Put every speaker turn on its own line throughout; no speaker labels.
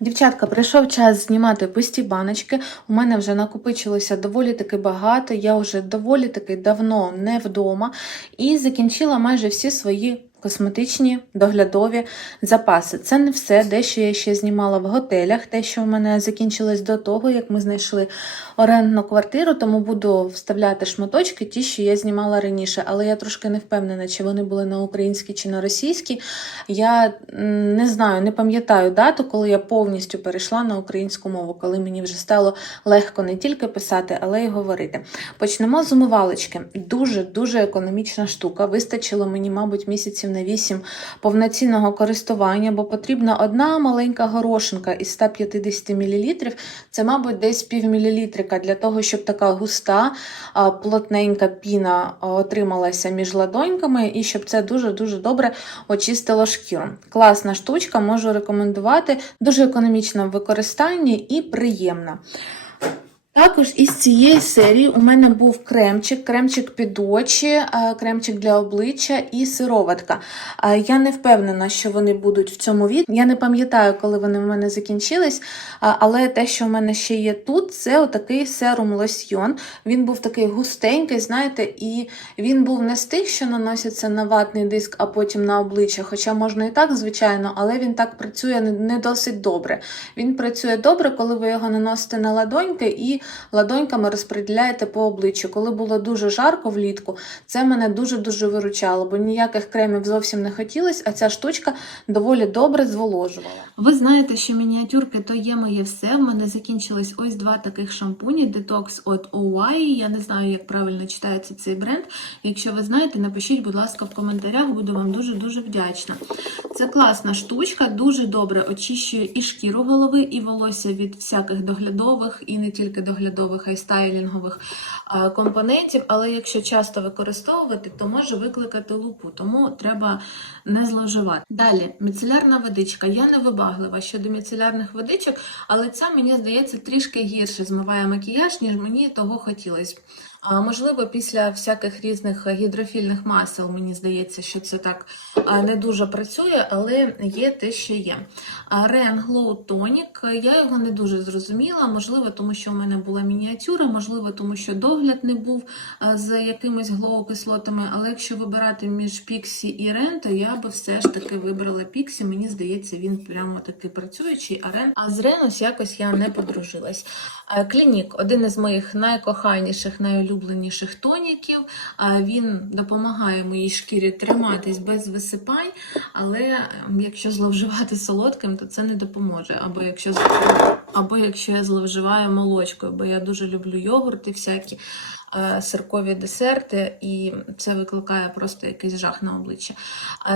Дівчатка, прийшов час знімати пусті баночки. У мене вже накопичилося доволі таки багато. Я вже доволі таки давно не вдома і закінчила майже всі свої. Косметичні доглядові запаси. Це не все. Дещо я ще знімала в готелях, те, що в мене закінчилось до того, як ми знайшли орендну квартиру, тому буду вставляти шматочки, ті, що я знімала раніше. Але я трошки не впевнена, чи вони були на українській чи на російській. Я не знаю, не пам'ятаю дату, коли я повністю перейшла на українську мову, коли мені вже стало легко не тільки писати, але й говорити. Почнемо з умивалочки. Дуже дуже економічна штука. Вистачило мені, мабуть, місяців на 8 повноцінного користування, бо потрібна одна маленька горошинка із 150 мл. Це, мабуть, десь півмілілітрика для того, щоб така густа, плотненька піна отрималася між ладоньками, і щоб це дуже-дуже добре очистило шкіру. Класна штучка, можу рекомендувати. Дуже економічна в використанні і приємна. Також із цієї серії у мене був кремчик, кремчик під очі, е, кремчик для обличчя і сироватка. Е, Я не впевнена, що вони будуть в цьому відео. Я не пам'ятаю, коли вони в мене закінчились, е, але те, що в мене ще є тут, це отакий серум лосьйон. Він був такий густенький, знаєте, і він був не з тих, що наносяться на ватний диск, а потім на обличчя. Хоча можна і так, звичайно, але він так працює не- досить добре. Він працює добре, коли ви його наносите на ладоньки і ладоньками розподіляєте по обличчю. Коли було дуже жарко влітку, це мене дуже-дуже виручало, бо ніяких кремів зовсім не хотілося, а ця штучка доволі добре зволожувала. Ви знаєте, що мініатюрки то є моє все. В мене закінчились ось два таких шампуні Detox от OY. Я не знаю, як правильно читається цей бренд. Якщо ви знаєте, напишіть, будь ласка, в коментарях, буду вам дуже-дуже вдячна. Це класна штучка, дуже добре очищує і шкіру голови, і волосся від всяких доглядових, і не тільки доглядових, а й стайлінгових компонентів. Але якщо часто використовувати, то може викликати лупу, тому треба не зловживати. Далі, міцелярна водичка. Я не вибаглива щодо міцелярних водичок, але ця, мені здається, трішки гірше змиває макіяж, ніж мені того хотілося. А, можливо, після всяких різних гідрофільних масел, мені здається, що це так не дуже працює, але є те, що є. Ren Glow Tonic, я його не дуже зрозуміла, можливо, тому що в мене була мініатюра, можливо, тому що догляд не був а, з якимись глоу-кислотами, але якщо вибирати між Pixie і Ren, то я би все ж таки вибрала Pixie, мені здається, він прямо таки працюючий, а Ren, а з Ren ось якось я не подружилась. Е, Клінік один із моїх найкоханіших, найулюбленіших тоніків. Е, Він допомагає моїй шкірі триматись без висипань, але е, якщо зловживати солодким, то це не допоможе. Або якщо або якщо я зловживаю молочкою, бо я дуже люблю йогурти всякі. е, Сиркові десерти, і це викликає просто якийсь жах на обличчя.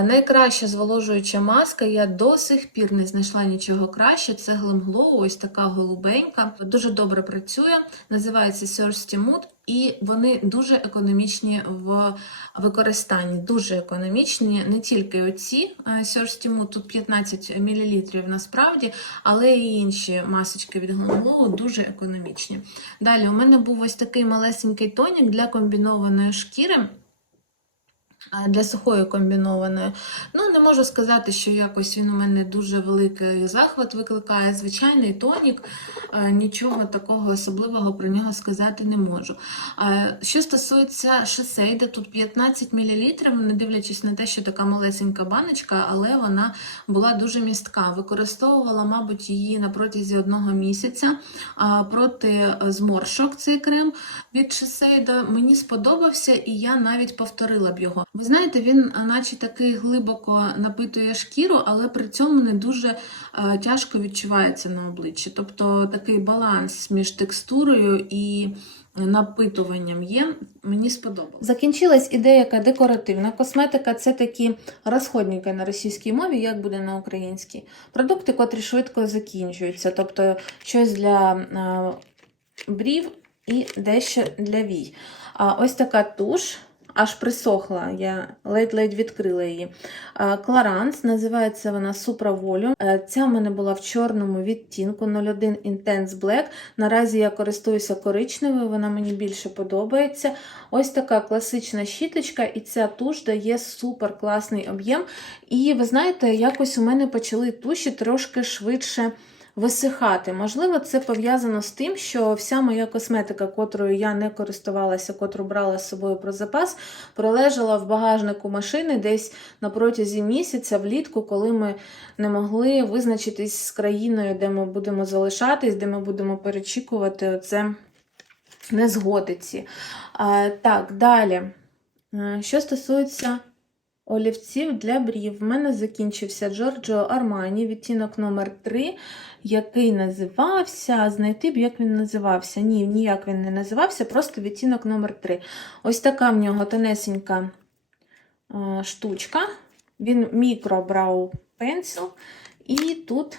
Найкраща зволожуюча маска, я до сих пір не знайшла нічого краще. Це Glam ось така голубенька. Дуже добре працює. Називається Thirsty Mood. І вони дуже економічні в використанні. Дуже економічні, не тільки оці Сьорстіму, тут 15 мл насправді, але і інші масочки від Glam дуже економічні. Далі у мене був ось такий малесенький тонік для комбінованої шкіри. Для сухої комбінованої. Ну, не можу сказати, що якось він у мене дуже великий захват викликає. Звичайний тонік, нічого такого особливого про нього сказати не можу. Що стосується шосейди, тут 15 мл, не дивлячись на те, що така малесенька баночка, але вона була дуже містка. Використовувала, мабуть, її на протязі одного місяця проти зморшок цей крем від Шосейда. Мені сподобався, і я навіть повторила б його. Ви знаєте, він наче такий глибоко напитує шкіру, але при цьому не дуже а, тяжко відчувається на обличчі. Тобто такий баланс між текстурою і напитуванням є. Мені сподобалось. Закінчилась і деяка декоративна косметика. Це такі розходники на російській мові, як буде на українській. Продукти, котрі швидко закінчуються. Тобто щось для е, брів і дещо для вій. А ось така туш. Аж присохла, я ледь-ледь відкрила її. Кларанс, називається вона Supra Volume. Е, Ця в мене була в чорному відтінку 01 Intense Black. Наразі я користуюся коричневою, вона мені більше подобається. Ось така класична щіточка, і ця туш дає супер класний об'єм. І ви знаєте, якось у мене почали туші трошки швидше висихати. Можливо, це пов'язано з тим, що вся моя косметика, котрою я не користувалася, котру брала з собою про запас, пролежала в багажнику машини десь на протязі місяця влітку, коли ми не могли визначитись з країною, де ми будемо залишатись, де ми будемо перечікувати оце незгодиці. Так, далі. Що стосується олівців для брів, в мене закінчився Giorgio Armani, відтінок номер 3 який називався. Знайти б, як він називався. Ні, ніяк він не називався, просто відтінок номер 3 Ось така в нього тонесенька е, штучка. Він мікробрау пенсил. І тут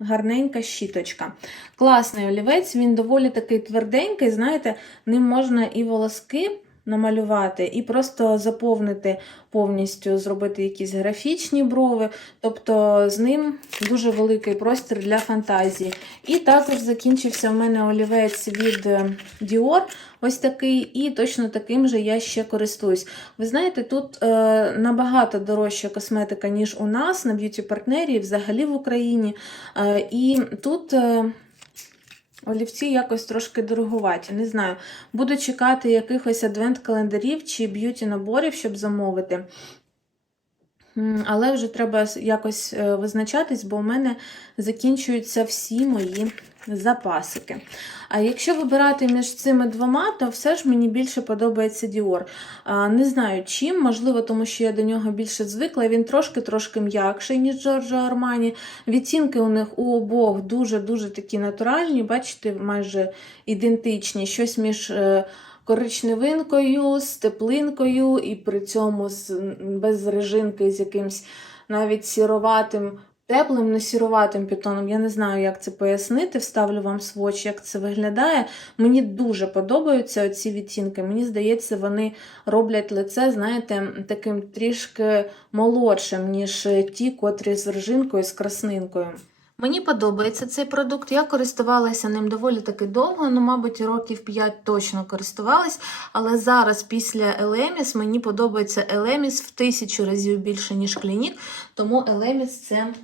гарненька щіточка. Класний олівець, він доволі такий тверденький, знаєте, ним можна і волоски намалювати, і просто заповнити повністю, зробити якісь графічні брови. Тобто з ним дуже великий простір для фантазії. І також закінчився в мене олівець від е, Dior. Ось такий, і точно таким же я ще користуюсь. Ви знаєте, тут е, набагато дорожча косметика, ніж у нас на б'юті-партнері, взагалі в Україні. Е, і тут. Е, Олівці якось трошки дороговаті. Не знаю. Буду чекати якихось адвент-календарів чи б'юті-наборів, щоб замовити. Але вже треба якось е, визначатись, бо у мене закінчуються всі мої запасики. А якщо вибирати між цими двома, то все ж мені більше подобається Dior. Не знаю чим, можливо, тому що я до нього більше звикла. Він трошки-трошки м'якший, ніж Giorgio Armani. Відтінки у них у обох дуже-дуже такі натуральні, бачите, майже ідентичні. Щось між е, коричневинкою, з теплинкою, і при цьому з, без режинки, з якимсь навіть сіроватим. Теплим, не сіруватим підтоном. Я не знаю, як це пояснити. Вставлю вам сводч, як це виглядає. Мені дуже подобаються ці відтінки. Мені здається, вони роблять лице, знаєте, таким трішки молодшим, ніж ті, котрі з ржинкою, з краснинкою. Мені подобається цей продукт. Я користувалася ним доволі таки довго, ну, мабуть, років 5 точно користувалась. Але зараз, після Елеміс, мені подобається Елеміс в тисячу разів більше, ніж Клінік. Тому Елеміс це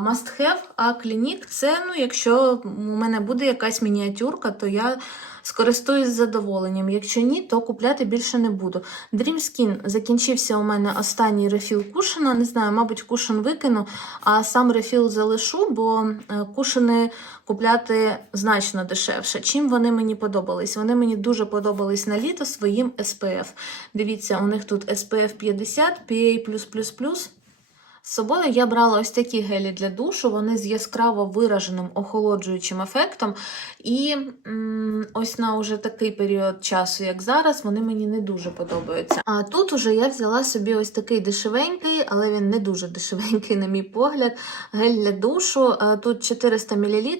must have, а Клінік це, ну, якщо у мене буде якась мініатюрка, то я скористуюсь з задоволенням. Якщо ні, то купляти більше не буду. Dream Skin закінчився у мене останній рефіл кушена. Не знаю, мабуть, кушен викину, а сам рефіл залишу, бо е, кушени купляти значно дешевше. Чим вони мені подобались? Вони мені дуже подобались на літо своїм SPF. Дивіться, у них тут SPF 50, PA+++. З собою я брала ось такі гелі для душу, вони з яскраво вираженим охолоджуючим ефектом. І м, ось на уже такий період часу, як зараз, вони мені не дуже подобаються. А тут уже я взяла собі ось такий дешевенький, але він не дуже дешевенький, на мій погляд. Гель для душу. Е, Тут 400 мл.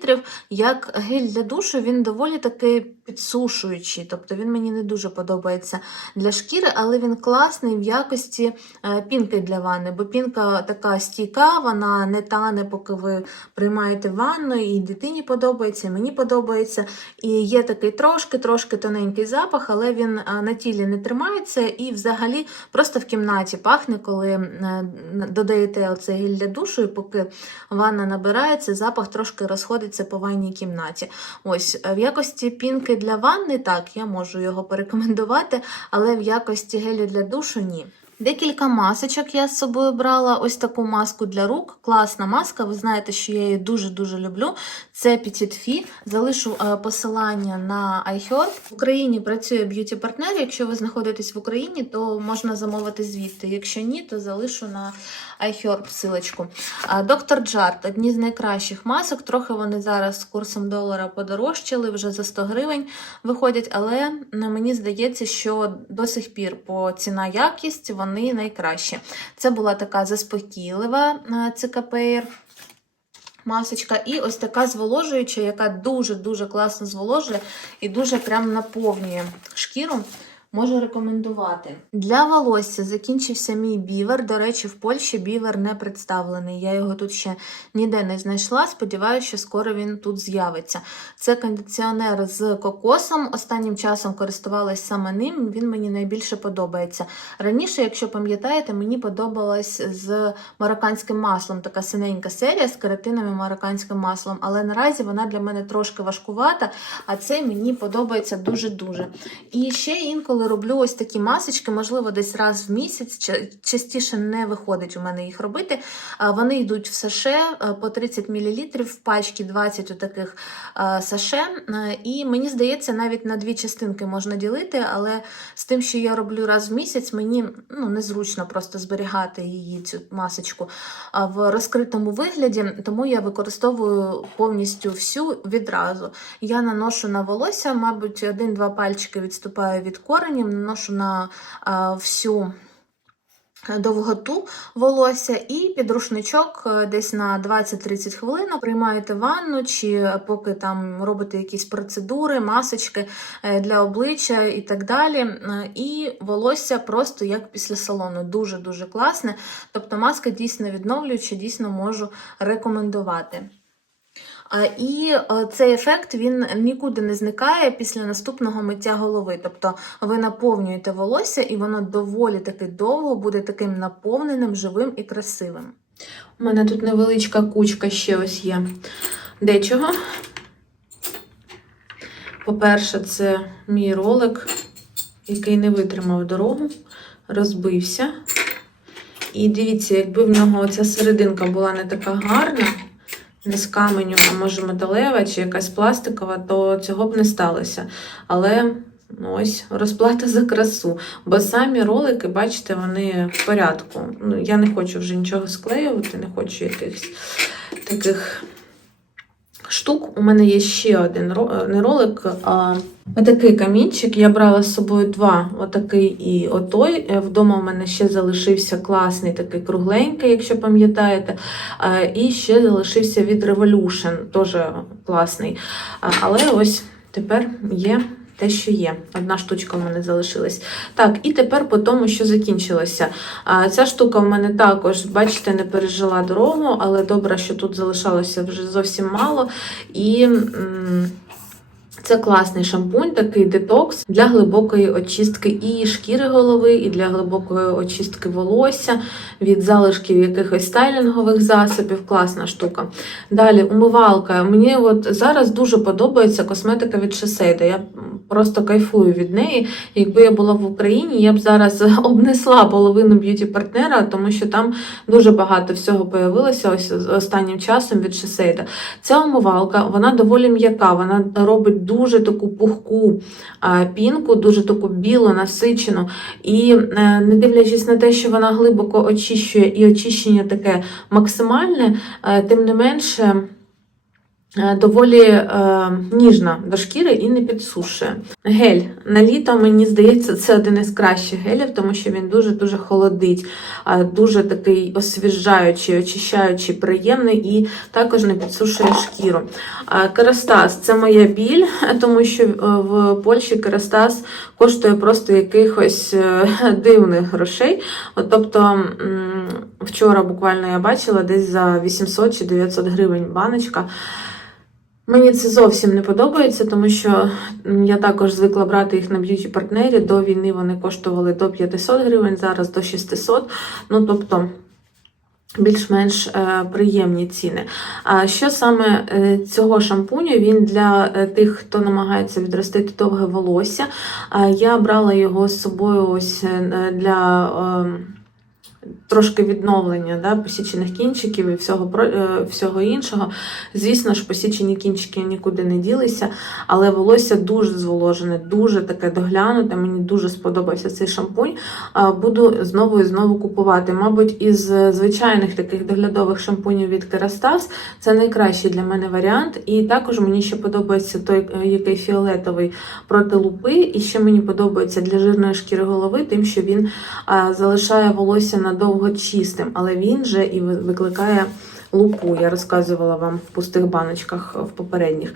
Як гель для душу, він доволі таки підсушуючий, тобто він мені не дуже подобається для шкіри, але він класний в якості е, пінки для ванни, бо пінка така стійка, вона не тане, поки ви приймаєте ванну, і дитині подобається, і мені подобається. І є такий трошки-трошки тоненький запах, але він е, на тілі не тримається і взагалі просто в кімнаті пахне, коли е, додаєте оцей гель для душу, і поки ванна набирається, запах трошки розходиться по ванній кімнаті. Ось в якості пінки для ванни, так, я можу його порекомендувати, але в якості гелю для душу ні. Декілька масочок я з собою брала. Ось таку маску для рук. Класна маска. Ви знаєте, що я її дуже-дуже люблю. Це Petit Fee. Залишу е, посилання на iHerb. В Україні працює б'юті-партнер. Якщо ви знаходитесь в Україні, то можна замовити звідти. Якщо ні, то залишу на iHerb силочку. Доктор Джарт одні з найкращих масок. Трохи вони зараз з курсом долара подорожчали, вже за 100 гривень виходять, але мені здається, що до сих пір по ціна якість вони найкращі. Це була така заспокійлива е, Масочка, і ось така зволожуюча, яка дуже-дуже класно зволожує і дуже прям наповнює шкіру. Можу рекомендувати. Для волосся закінчився мій бівер. До речі, в Польщі бівер не представлений. Я його тут ще ніде не знайшла. Сподіваюся, що скоро він тут з'явиться. Це кондиціонер з кокосом. Останнім часом користувалась саме ним. Він мені найбільше подобається. Раніше, якщо пам'ятаєте, мені подобалось з марокканським маслом. Така синенька серія з кератином і марокканським маслом. Але наразі вона для мене трошки важкувата, а цей мені подобається дуже-дуже. І ще інколи роблю ось такі масочки, можливо, десь раз в місяць. Частіше не виходить у мене їх робити. Вони йдуть в саше е, по 30 мл, в пачці 20 таких саше. Е, І мені здається, навіть на дві частинки можна ділити, але з тим, що я роблю раз в місяць, мені ну, незручно просто зберігати її, цю масочку в розкритому вигляді, тому я використовую повністю всю відразу. Я наношу на волосся, мабуть, один-два пальчики відступаю від коренів, наношу на а, всю довготу волосся і під рушничок е, десь на 20-30 хвилин приймаєте ванну, чи поки там робите якісь процедури, масочки е, для обличчя і так далі. Е, І волосся просто як після салону. Дуже-дуже класне. Тобто маска дійсно відновлююча, дійсно можу рекомендувати. І е, цей ефект він нікуди не зникає після наступного миття голови. Тобто ви наповнюєте волосся, і воно доволі таки довго буде таким наповненим, живим і красивим. У мене тут невеличка кучка ще ось є дечого. По-перше, це мій ролик, який не витримав дорогу, розбився. І дивіться, якби в нього ця серединка була не така гарна, з каменю, а може металева чи якась пластикова, то цього б не сталося. Але ну, ось розплата за красу. Бо самі ролики, бачите, вони в порядку. Ну, я не хочу вже нічого склеювати, не хочу якихось таких штук. У мене є ще один ро- не ролик, а отакий камінчик. Я брала з собою два, отакий і отой. Е, Вдома у мене ще залишився класний такий кругленький, якщо пам'ятаєте. І ще залишився від Revolution, теж класний. Але ось тепер є. Те, що є, одна штучка в мене залишилась. Так, і тепер по тому, що закінчилося. Ця штука в мене також, бачите, не пережила дорогу, але добре, що тут залишалося вже зовсім мало. І м, це класний шампунь, такий детокс для глибокої очистки і шкіри голови, і для глибокої очистки волосся від залишків якихось стайлінгових засобів. Класна штука. Далі умивалка. Мені от зараз дуже подобається косметика від Shiseido. Я просто кайфую від неї. Якби я була в Україні, я б зараз обнесла половину б'юті партнера, тому що там дуже багато всього появилося ось останнім часом від Shiseido. Ця умивалка, вона доволі м'яка, вона робить дуже таку пухку пінку, дуже таку білу, насичену. І е, не дивлячись на те, що вона глибоко очищує і очищення таке максимальне, е, тим не менше. Е, Доволі е, ніжна до шкіри і не підсушує. Гель на літо, мені здається, це один із кращих гелів, тому що він дуже-дуже холодить, дуже такий освіжаючий, очищаючий, приємний і також не підсушує шкіру. Керастас це моя біль, тому що е, в Польщі керастас коштує просто якихось е, дивних грошей. От, тобто вчора буквально я бачила десь за 800 чи 900 гривень баночка. Мені це зовсім не подобається, тому що я також звикла брати їх на б'юті партнері. До війни вони коштували до 500 гривень, зараз до 600. Ну тобто. Більш-менш е, приємні ціни. А що саме е, цього шампуню? Він для е, тих, хто намагається відростити довге волосся. Я брала його з собою ось для трошки відновлення да, посічених кінчиків і всього, е, всього іншого. Звісно ж, посічені кінчики нікуди не ділися, але волосся дуже зволожене, дуже таке доглянуте. Мені дуже сподобався цей шампунь. Буду знову і знову купувати. Мабуть, із звичайних таких доглядових шампунів від Kerastase це найкращий для мене варіант. І також мені ще подобається той, е, який фіолетовий проти лупи. І ще мені подобається для жирної шкіри голови, тим, що він залишає волосся надовго чистим, але він же і викликає лупу. Я розказувала вам в пустих баночках в попередніх.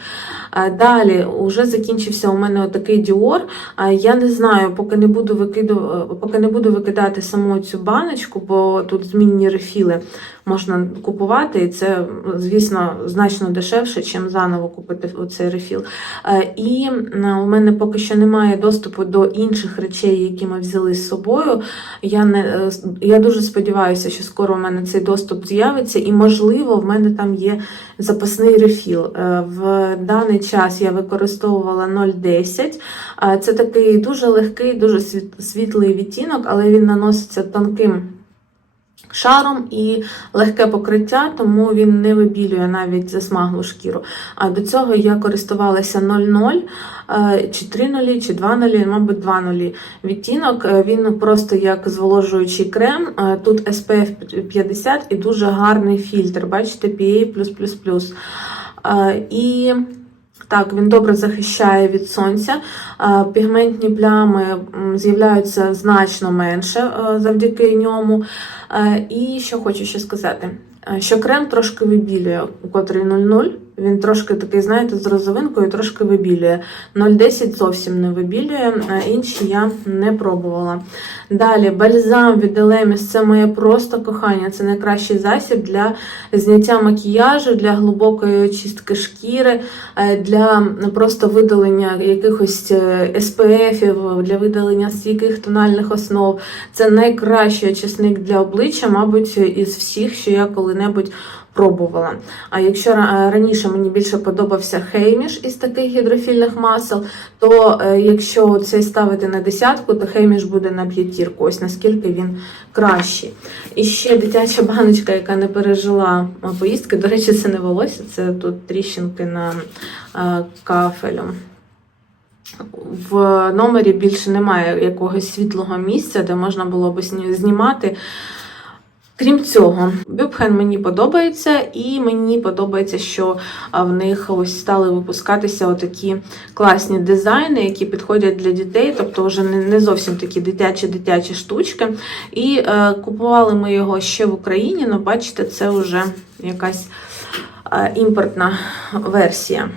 Е, Далі вже закінчився у мене отакий Dior. Е, Я не знаю, поки не буду викиду, поки не буду викидати саму цю баночку, бо тут змінні рефіли можна купувати, і це, звісно, значно дешевше, ніж заново купити оцей рефіл. Е, І у мене поки що немає доступу до інших речей, які ми взяли з собою. Я не е, я дуже сподіваюся, що скоро у мене цей доступ з'явиться, і можливо, в мене там є запасний рефіл. Е, В даний час я використовувала 0,10. Е, Це такий дуже легкий, дуже світлий відтінок, але він наноситься тонким. Шаром і легке покриття, тому він не вибілює навіть засмаглу шкіру. А до цього я користувалася 0,0, е, чи 3,0, чи 2,0, мабуть, 2,0 відтінок. Е, Він просто як зволожуючий крем. Е, Тут SPF 50 і дуже гарний фільтр. Бачите, PA+++. І так, він добре захищає від сонця. Пігментні плями з'являються значно менше е, завдяки ньому. Е, І що хочу ще сказати, е, що крем трошки вибілює, у котрий 0,0. Він трошки такий, знаєте, з розовинкою, трошки вибілює. 0,10 зовсім не вибілює, а інші я не пробувала. Далі, бальзам від Elemis, це моє просто кохання. Це найкращий засіб для зняття макіяжу, для глибокої очистки шкіри, е, для просто видалення якихось е, SPF, для видалення стійких тональних основ. Це найкращий очисник для обличчя, мабуть, із всіх, що я коли-небудь пробувала. А якщо раніше мені більше подобався хейміш із таких гідрофільних масел, то е, якщо цей ставити на десятку, то хейміш буде на п'ятірку. Ось наскільки він кращий. І ще дитяча баночка, яка не пережила е, поїздки. До речі, це не волосся, це тут тріщинки на е, кафелю. В номері більше немає якогось світлого місця, де можна було б знімати. Крім цього, Бюбхен мені подобається, і мені подобається, що в них ось стали випускатися отакі класні дизайни, які підходять для дітей, тобто вже не, зовсім такі дитячі-дитячі штучки. І е, купували ми його ще в Україні, але бачите, це вже якась е, імпортна версія.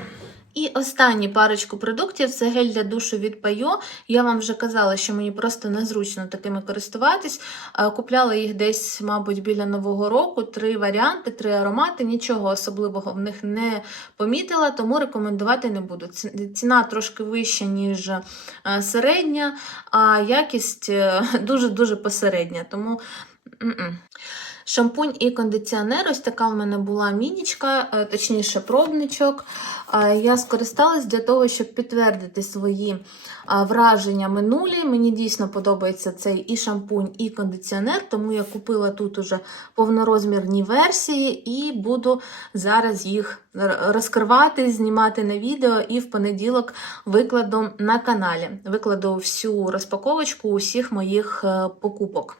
І останні парочку продуктів це гель для душу від Пайо. Я вам вже казала, що мені просто незручно такими користуватись. Е, Купляла їх десь, мабуть, біля Нового року. Три варіанти, три аромати. Нічого особливого в них не помітила, тому рекомендувати не буду. Ціна трошки вища, ніж е, середня, а якість дуже-дуже посередня. Тому. Шампунь і кондиціонер. Ось така в мене була мінічка, е, точніше, пробничок. Е, Я скористалась для того, щоб підтвердити свої е, враження минулі. Мені дійсно подобається цей і шампунь, і кондиціонер, тому я купила тут уже повнорозмірні версії і буду зараз їх розкривати, знімати на відео і в понеділок викладу на каналі. Викладу всю розпаковочку усіх моїх покупок.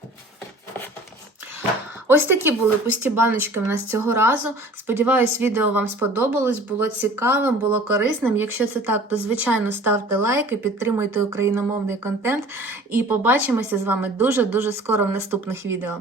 Ось такі були пусті баночки в нас цього разу. Сподіваюсь, відео вам сподобалось, було цікавим, було корисним. Якщо це так, то звичайно ставте лайки, підтримуйте україномовний контент і побачимося з вами дуже-дуже скоро в наступних відео.